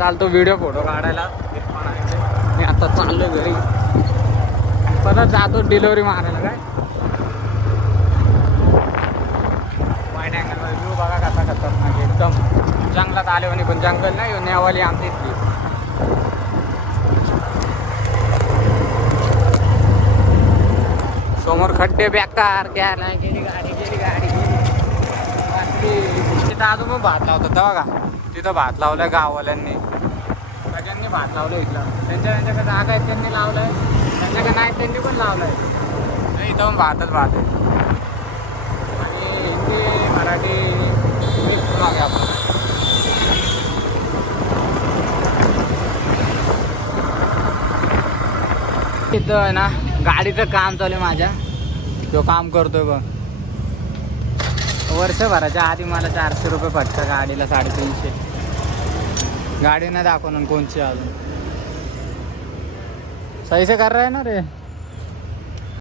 आज आलो तो व्हिडिओ फोटो काढायला. मी आता चाललोय घरी, परत जातो डिलिव्हरी मारायला. काय वाईट अँगल व्ह्यू बघा कसा खतरनाक एकदम. जंगलात आले म्हणे, पण जंगल नाही नेवाली आमची इथली. समोर खड्डे बेकार, गेली गाडी तिथं अजून मग भात लावतात बघा. तिथं भात लावलाय गाववाल्यांनी, सगळ्यांनी भात लावलं इथलं. त्यांच्याकडे जागा आहेत त्यांनी लावलंय, त्यांच्याकडे नाही त्यांनी पण लावलंय. इथं पण भातच भात आहे. आणि हिंदी मराठी इंग्लिश मागे आपण. इथं आहे ना गाडीचं काम चालू आहे माझ्या. जो काम करतोय बघ, वर्षभराच्या आधी मला 400 रुपये पडतं गाडीला, 350. गाडी नाही दाखवणार कोणची अजून. सही से कर रहा है ना रे.